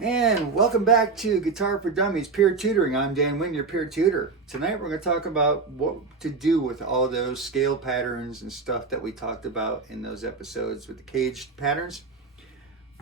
And welcome back to Guitar for Dummies Peer Tutoring. I'm Dan Wynn, your peer tutor. Tonight we're going to talk about what to do with all those scale patterns and stuff that we talked about in those episodes with the caged patterns.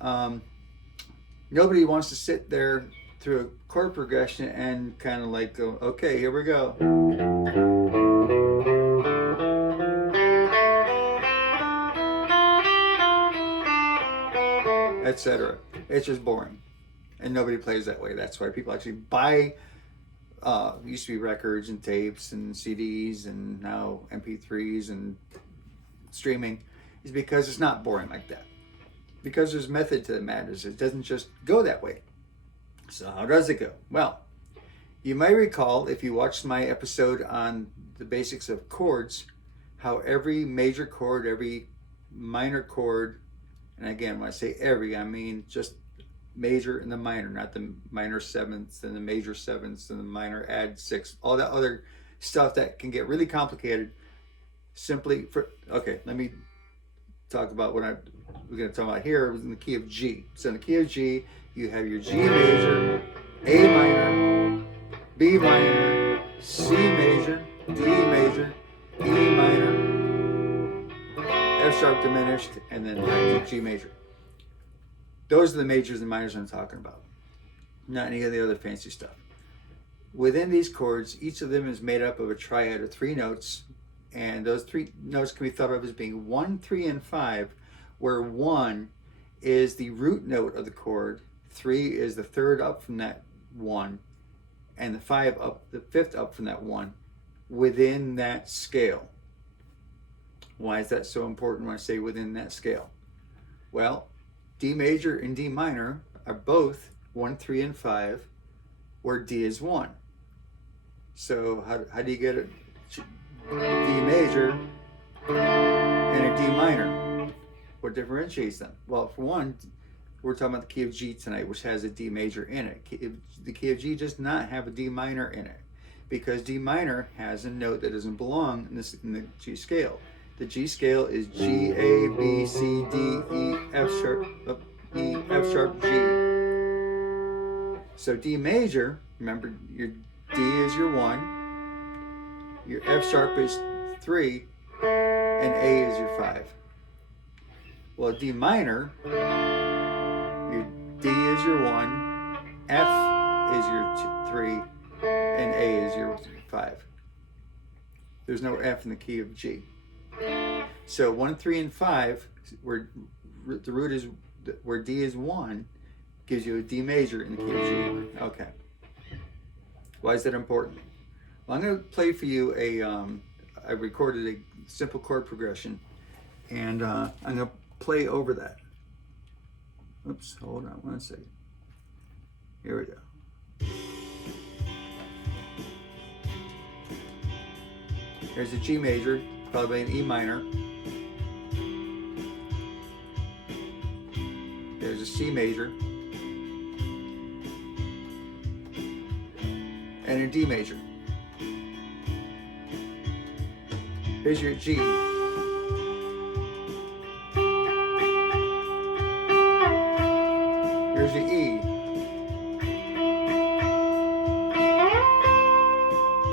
Nobody wants to sit there through a chord progression and kind of like go, okay, here we go. Etc. It's just boring. And nobody plays that way. That's why people actually buy used to be records and tapes and CDs and now MP3s and streaming, is because it's not boring like that. Because there's method to the madness. It doesn't just go that way. So how does it go? Well, you may recall if you watched my episode on the basics of chords, how every major chord, every minor chord, and again, when I say every, I mean just major and the minor, not the minor sevenths and the major sevenths and the minor add sixths, all that other stuff that can get really complicated. Simply for, okay, let me talk about what we're going to talk about here in the key of G. So in the key of G, you have your G major, A minor, B minor, C major, D major, E minor, F sharp diminished, and then G major. Those are the majors and minors I'm talking about, not any of the other fancy stuff. Within these chords, each of them is made up of a triad of 3 notes, and those 3 notes can be thought of as being 1, 3, and 5, where 1 is the root note of the chord, 3 is the third up from that 1, and the 5th up from that 1 within that scale. Why is that so important when I say within that scale? Well, D major and D minor are both 1, 3, and 5, where D is 1. So how do you get a D major and a D minor? What differentiates them? Well, for one, we're talking about the key of G tonight, which has a D major in it. The key of G does not have a D minor in it, because D minor has a note that doesn't belong in the G scale. The G scale is G, A, B, C, D, E, F sharp, G. So D major, remember your D is your 1, your F sharp is 3, and A is your 5. Well, D minor, your D is your 1, F is your 3, and A is your 5. There's no F in the key of G. So 1, 3, and 5, where the root is, where D is 1, gives you a D major in the key of G. Okay. Why is that important? Well, I'm going to play for you I recorded a simple chord progression, and I'm going to play over that. Oops, hold on one second. Here we go. Here's a G major, probably an E minor. There's a C major. And a D major. Here's your G. Here's your E.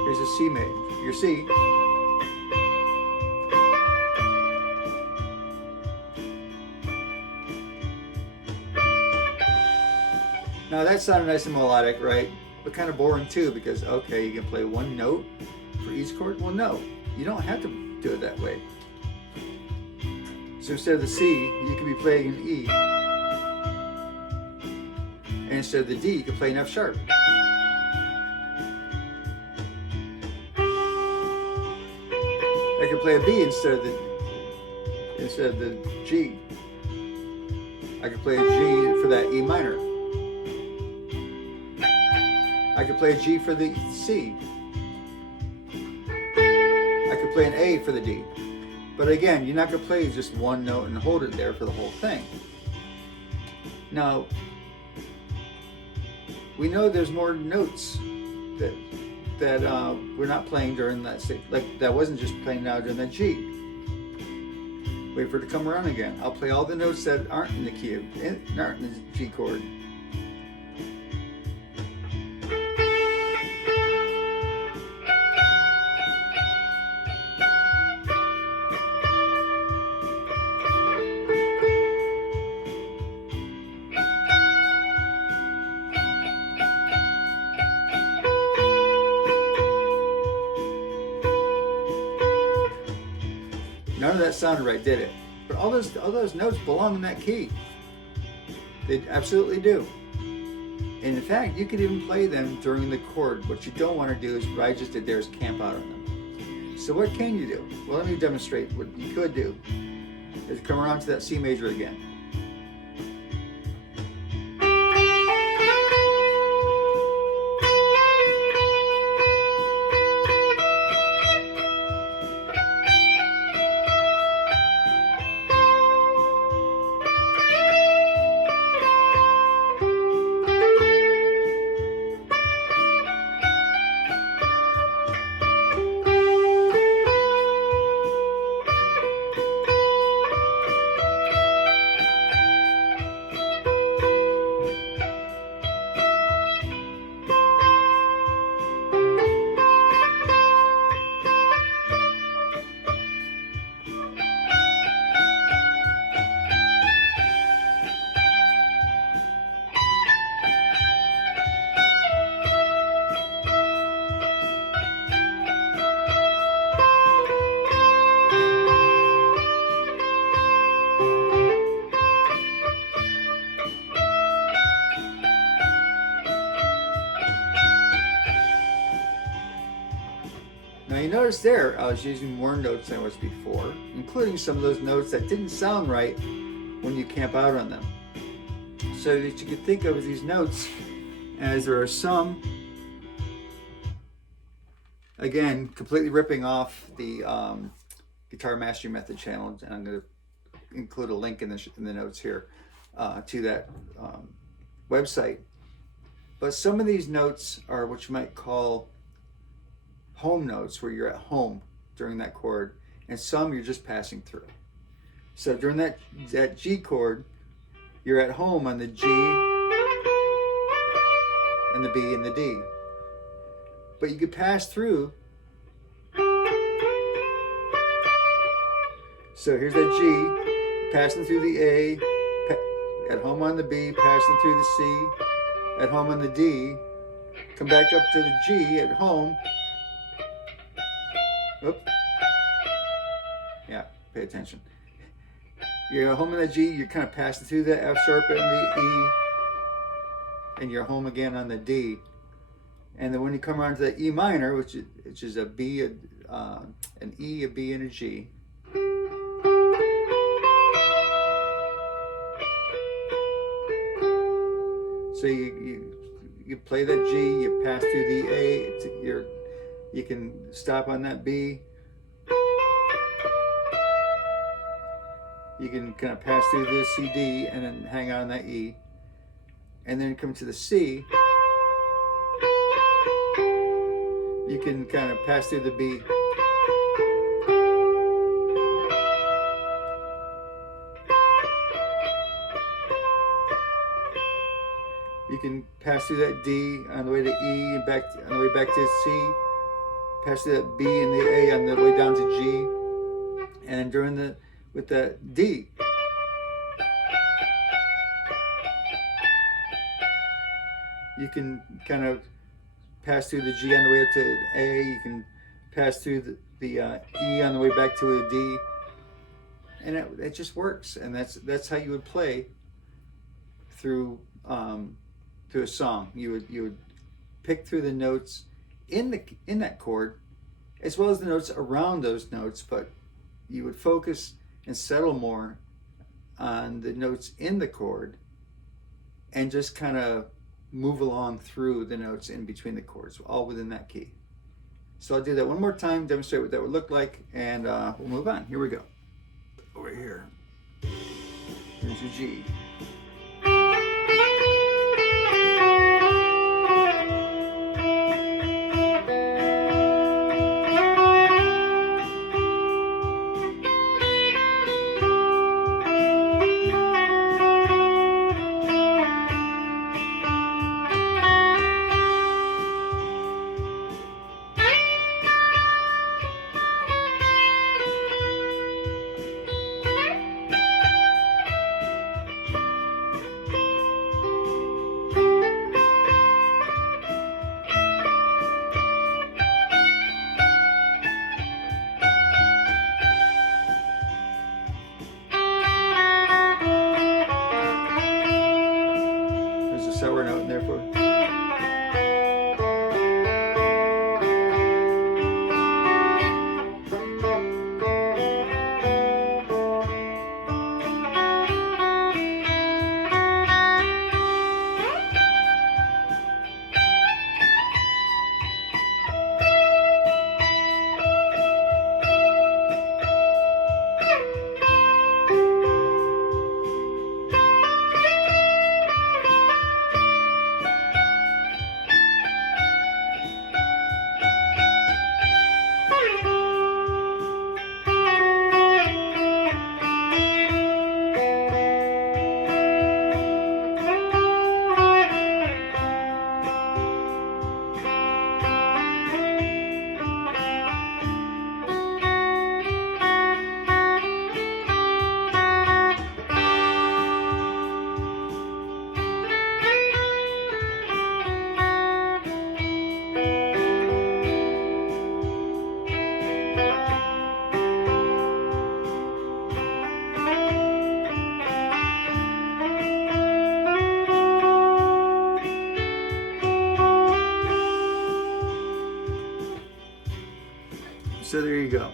Here's a C major. Your C. Now that sounded nice and melodic, right? But kind of boring too, because okay, you can play one note for each chord. Well, no, you don't have to do it that way. So instead of the C, you can be playing an E. And instead of the D, you can play an F sharp. I can play a B instead of the G. I could play a G for that E minor. I could play a G for the C. I could play an A for the D. But again, you're not going to play just one note and hold it there for the whole thing. Now, we know there's more notes that we're not playing during that state. Like that wasn't just playing now during that G. Wait for it to come around again. I'll play all the notes that aren't in the key, aren't in the G chord. that sounded right, did it? But all those notes belong in that key. They absolutely do. And in fact, you could even play them during the chord. What you don't want to do is what I just did there is camp out on them. So what can you do? Well, let me demonstrate what you could do. Is come around to that C major again. Now you notice there, I was using more notes than I was before, including some of those notes that didn't sound right when you camp out on them. So that you could think of these notes as there are some, again, completely ripping off the Guitar Mastery Method channel, and I'm going to include a link in the notes here to that website. But some of these notes are what you might call home notes, where you're at home during that chord, and some you're just passing through. So during that G chord, you're at home on the G and the B and the D. But you could pass through. So here's that G, passing through the A, at home on the B, passing through the C, at home on the D, come back up to the G at home. Oops. Yeah, pay attention. You're home in the G, you're kind of passing through the F sharp and the E, and you're home again on the D. And then when you come around to the E minor, which is a B, an E, a B, and a G. So you play that G, you pass through the A, you can stop on that B. You can kind of pass through the C, D, and then hang on that E. And then come to the C. You can kind of pass through the B. You can pass through that D on the way to E and back on the way back to C. Pass through that B and the A on the way down to G. And then with that D, you can kind of pass through the G on the way up to A. You can pass through the E on the way back to a D. And it just works. And that's how you would play through to a song. You would pick through the notes in that chord, as well as the notes around those notes, but you would focus and settle more on the notes in the chord and just kind of move along through the notes in between the chords, all within that key. So I'll do that one more time, demonstrate what that would look like, and we'll move on. Here we go. Over here. Here's your G. sour note in there for. So there you go.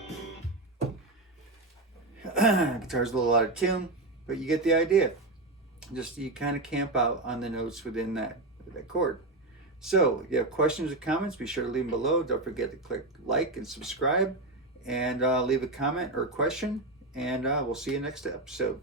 Guitar's a little out of tune, but you get the idea. Just you kind of camp out on the notes within that chord. So if you have questions or comments, be sure to leave them below. Don't forget to click like and subscribe, and leave a comment or a question, and we'll see you next episode.